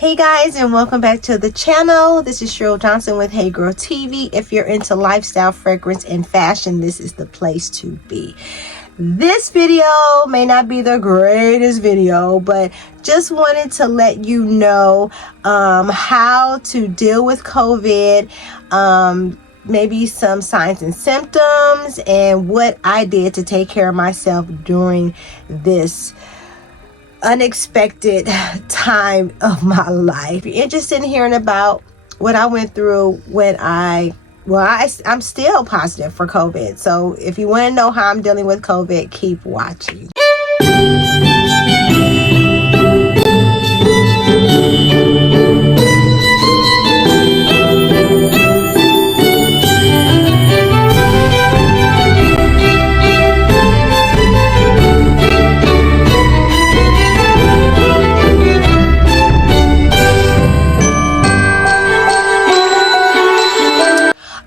Hey guys, and welcome back to the channel. This is Cheryl Johnson with Hey Girl TV. If you're into lifestyle, fragrance, and fashion, this is the place to be. This video may not be the greatest video, but just wanted to let you know how to deal with COVID, maybe some signs and symptoms, and what I did to take care of myself during this unexpected time of my life. You're interested in hearing about what I went through when I'm still positive for COVID. So if you want to know how I'm dealing with COVID, keep watching.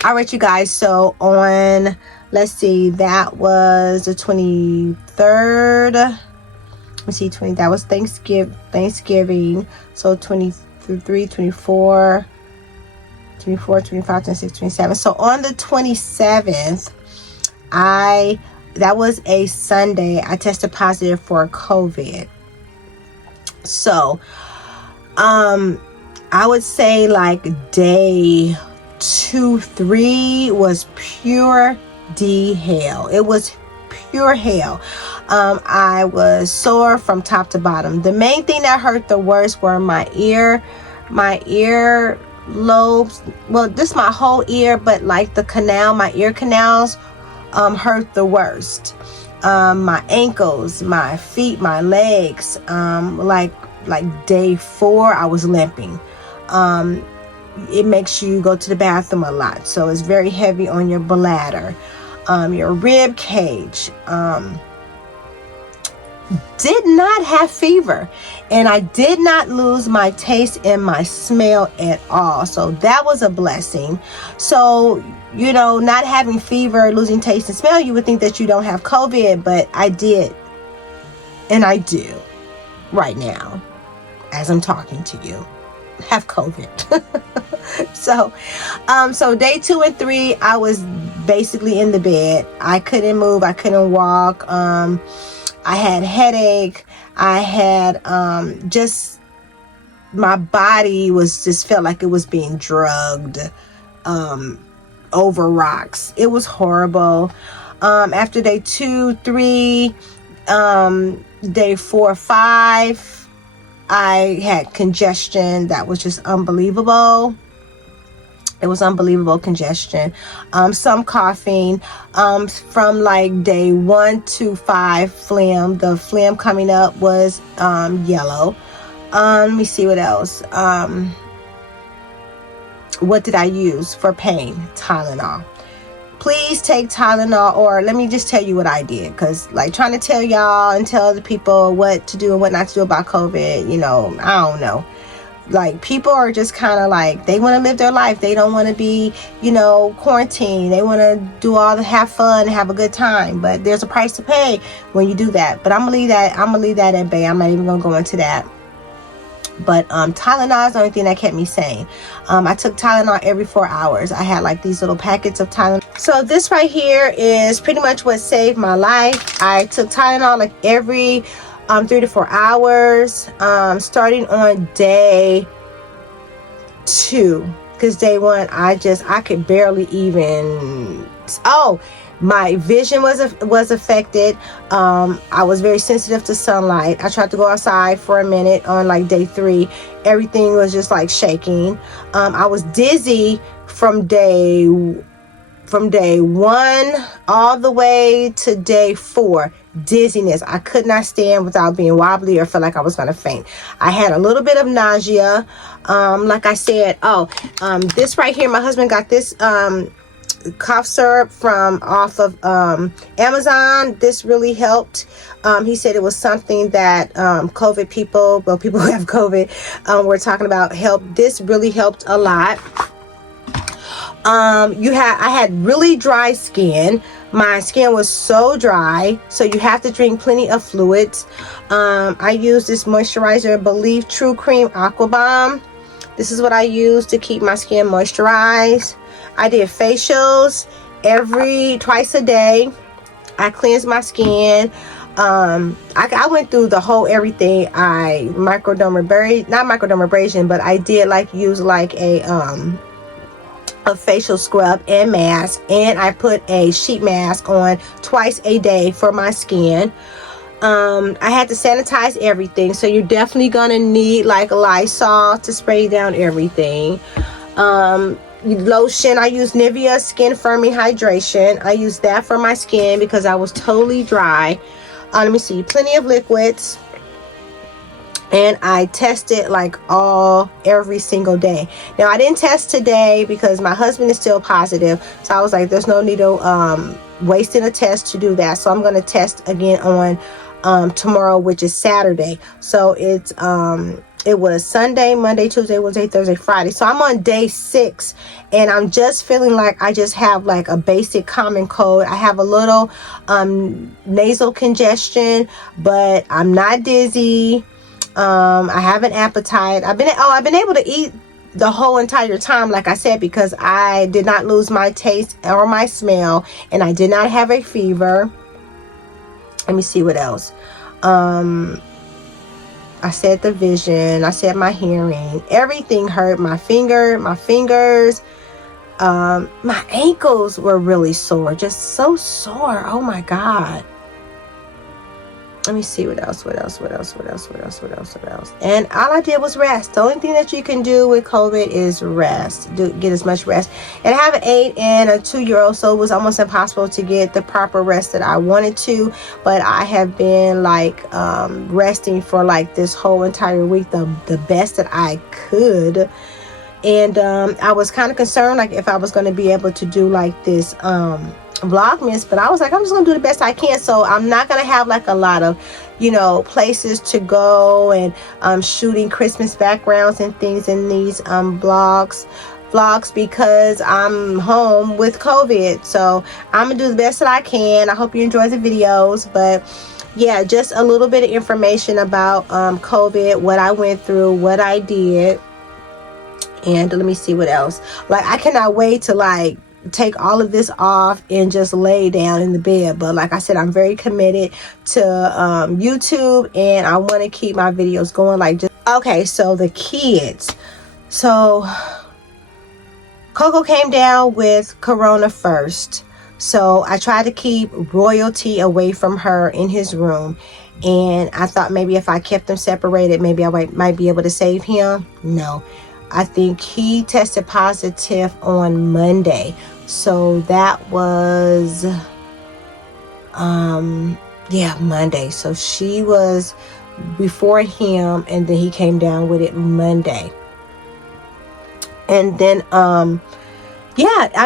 All right, you guys, so on, let's see, that was the 23rd. Let's see, that was Thanksgiving. So 23, 24, 25, 26, 27. So on the 27th, that was a Sunday, I tested positive for COVID. So, I would say like day 2-3 was pure hell. It was pure hell. I was sore from top to bottom. The main thing that hurt the worst were my ear lobes. Well, this my whole ear, but like my ear canals hurt the worst. My ankles, my feet, my legs, like day 4 I was limping. It makes you go to the bathroom a lot, so it's very heavy on your bladder. Your rib cage. Did not have fever, and I did not lose my taste and my smell at all, so that was a blessing. So, you know, not having fever, losing taste and smell, you would think that you don't have COVID, but I did, and I do right now as I'm talking to you, have COVID. So day 2 and 3, I was basically in the bed. I couldn't move, I couldn't walk. I had headache. I had just, my body just felt like it was being drugged over rocks. It was horrible. After day 2, 3, day 4, 5, I had congestion that was just unbelievable. It was unbelievable congestion. Some coughing. From like day 1 to 5, phlegm. The phlegm coming up was yellow. Let me see what else. What did I use for pain? Tylenol. Please take Tylenol, or let me just tell you what I did, because like trying to tell y'all and tell the people what to do and what not to do about COVID, you know, I don't know. Like, people are just kind of like, they want to live their life. They don't want to be, you know, quarantined. They want to do all the have fun and have a good time, but there's a price to pay when you do that. But I'm gonna leave that at bay. I'm not even gonna go into that. But Tylenol is the only thing that kept me sane. I took Tylenol every 4 hours. I had like these little packets of Tylenol. So this right here is pretty much what saved my life. I took Tylenol like every 3 to 4 hours, starting on day 2, because day 1 I could barely even, my vision was affected. I was very sensitive to sunlight. I tried to go outside for a minute on like day 3. Everything was just like shaking. I was dizzy from day 1 all the way to day 4. Dizziness. I could not stand without being wobbly or feel like I was going to faint. I had a little bit of nausea. Like I said, this right here, my husband got this cough syrup off of Amazon. This really helped. He said it was something that COVID people who have COVID were talking about helped. This really helped a lot. I had really dry skin. my skin was so dry, so you have to drink plenty of fluids. I use this moisturizer, Believe True Cream Aqua Bomb. This is what I use to keep my skin moisturized. I did facials twice a day. I cleansed my skin. I went through the whole everything. I not microdermabrasion, but I did like use like a facial scrub and mask, and I put a sheet mask on twice a day for my skin. I had to sanitize everything, so you're definitely gonna need like a Lysol to spray down everything. Lotion, I use Nivea Skin Firming Hydration. I use that for my skin because I was totally dry. Let me see, plenty of liquids. And I tested like every single day. Now I didn't test today because my husband is still positive, so I was like, there's no need of wasting a test to do that. So I'm going to test again on tomorrow, which is Saturday. So it was Sunday, Monday, Tuesday, Wednesday, Thursday, Friday. So I'm on day 6, and I'm just feeling like I just have like a basic common cold. I have a little nasal congestion, but I'm not dizzy. I have an appetite. I've been able to eat the whole entire time, like I said, because I did not lose my taste or my smell, and I did not have a fever. Let me see what else. I said the vision, I said my hearing, everything hurt. My fingers, my ankles were really sore, just so sore. Oh my God. Let me see what else. And all I did was rest. The only thing that you can do with COVID is rest. Get as much rest. And I have an 8 and a 2-year-old, so it was almost impossible to get the proper rest that I wanted to. But I have been like resting for like this whole entire week, the best that I could. And I was kind of concerned like if I was going to be able to do like this Vlogmas, but I was like, I'm just gonna do the best I can. So I'm not gonna have like a lot of, places to go and shooting Christmas backgrounds and things in these vlogs because I'm home with COVID. So I'm gonna do the best that I can. I hope you enjoy the videos, but yeah, just a little bit of information about COVID, what I went through, what I did. And let me see what else. Like, I cannot wait to like take all of this off and just lay down in the bed. But like I said, I'm very committed to YouTube, and I want to keep my videos going. Okay, so the kids. So Coco came down with Corona first, so I tried to keep Royalty away from her in his room, and I thought maybe if I kept them separated, maybe I might be able to save him. No, I think he tested positive on Monday. So that was, Monday. So she was before him, and then he came down with it Monday. And then, I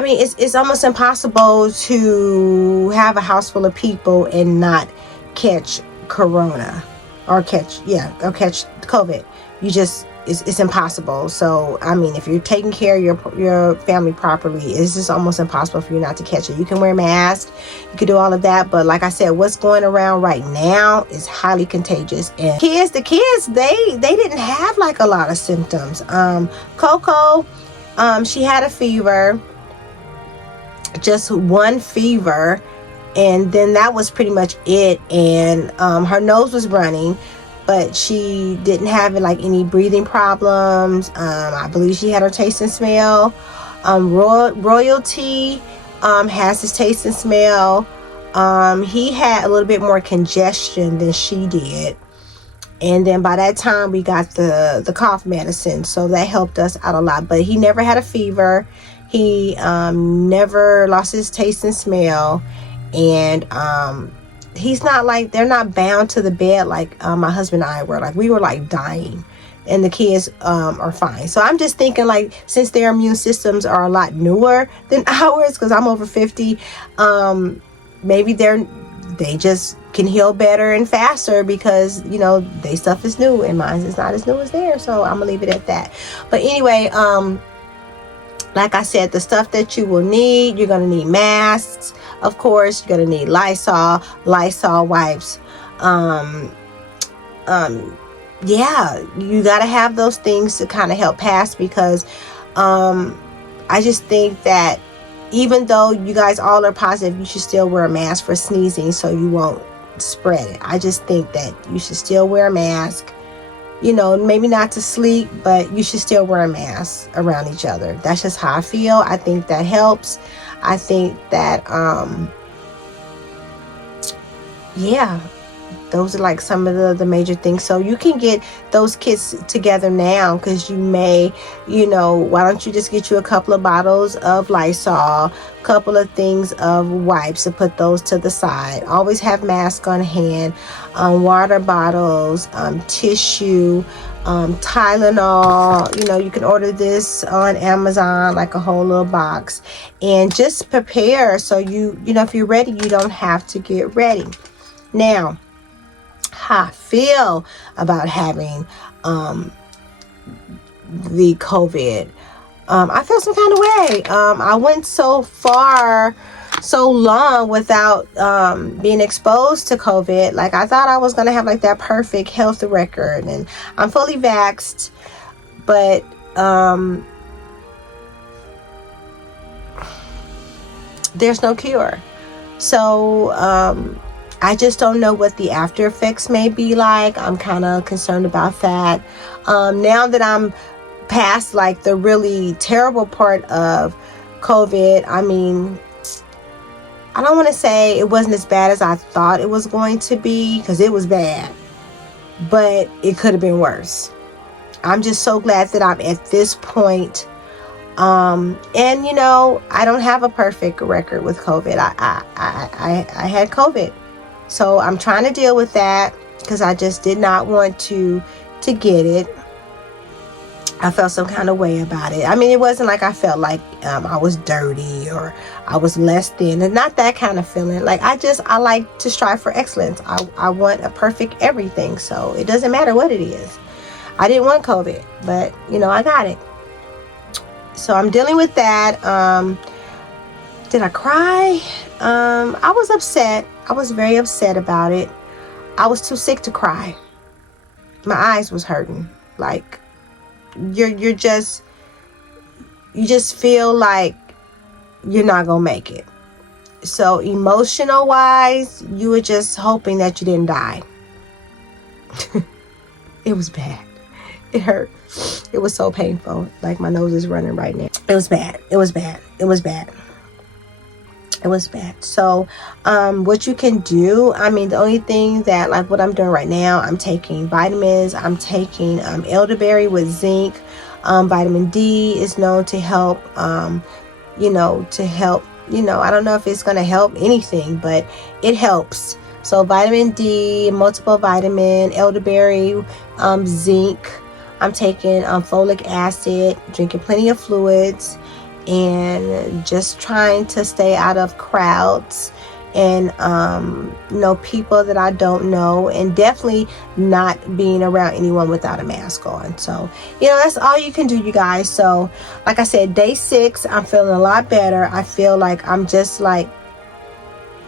mean, it's almost impossible to have a house full of people and not catch Corona or catch COVID. It's impossible. So I mean, if you're taking care of your family properly, it's just almost impossible for you not to catch it. You can wear a mask, you can do all of that, but like I said, what's going around right now is highly contagious. And the kids they didn't have like a lot of symptoms. Coco, she had a fever, just one fever, and then that was pretty much it. And her nose was running, but she didn't have like any breathing problems. I believe she had her taste and smell. Royalty has his taste and smell. He had a little bit more congestion than she did. And then by that time we got the cough medicine, so that helped us out a lot. But he never had a fever. He never lost his taste and smell. And he's not like, they're not bound to the bed like my husband and I were. Like, we were like dying, and the kids are fine. So I'm just thinking, like, since their immune systems are a lot newer than ours, because I'm over 50, maybe they just can heal better and faster because their stuff is new and mine is not as new as theirs. So I'm gonna leave it at that. But anyway, Like I said, the stuff that you will need, you're going to need masks, of course. You're going to need Lysol wipes. Yeah, you got to have those things to kind of help pass, because I just think that even though you guys all are positive, you should still wear a mask for sneezing so you won't spread it. I just think that you should still wear a mask. You know, maybe not to sleep, but you should still wear a mask around each other. That's just how I feel. I think that helps. I think that, yeah, those are like some of the major things. So you can get those kits together now, because you may, you know, why don't you just get you a couple of bottles of Lysol, couple of things of wipes, and put those to the side. Always have mask on hand, water bottles, tissue, Tylenol. You know, you can order this on Amazon, like a whole little box, and just prepare so you know, if you're ready, you don't have to get ready. Now, how I feel about having the COVID. I feel some kind of way. I went so long without being exposed to COVID. Like, I thought I was gonna have like that perfect health record, and I'm fully vaxxed, but there's no cure. So I just don't know what the after effects may be like. I'm kind of concerned about that. Now that I'm past like the really terrible part of COVID, I mean, I don't want to say it wasn't as bad as I thought it was going to be, because it was bad, but it could have been worse. I'm just so glad that I'm at this point. And you know, I don't have a perfect record with COVID. I had COVID. So I'm trying to deal with that, because I just did not want to get it. I felt some kind of way about it. I mean, it wasn't like I felt like I was dirty or I was less than. And not that kind of feeling. Like, I like to strive for excellence. I want a perfect everything. So it doesn't matter what it is. I didn't want COVID, but you know, I got it. So I'm dealing with that. Did I cry? I was upset. I was very upset about it. I was too sick to cry. My eyes was hurting. Like, you just feel like you're not gonna make it. So emotional wise, you were just hoping that you didn't die. It was bad. It hurt. It was so painful. Like, my nose is running right now. It was bad. It was bad. It was bad. It was bad. So what you can do, I mean, the only thing that, like what I'm doing right now, I'm taking vitamins. I'm taking elderberry with zinc. Vitamin D is known to help, you know, I don't know if it's going to help anything, but it helps. So vitamin D, multiple vitamin, elderberry, zinc. I'm taking folic acid, drinking plenty of fluids, and just trying to stay out of crowds and you know, people that I don't know, and definitely not being around anyone without a mask on. So, you know, that's all you can do, you guys. So like I said, day 6, I'm feeling a lot better. I feel like I'm just like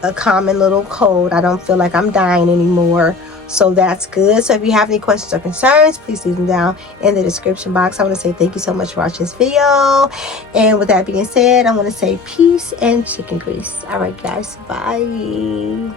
a common little cold. I don't feel like I'm dying anymore. So that's good. So if you have any questions or concerns, please leave them down in the description box. I want to say thank you so much for watching this video. And with that being said, I want to say peace and chicken grease. All right, guys. Bye.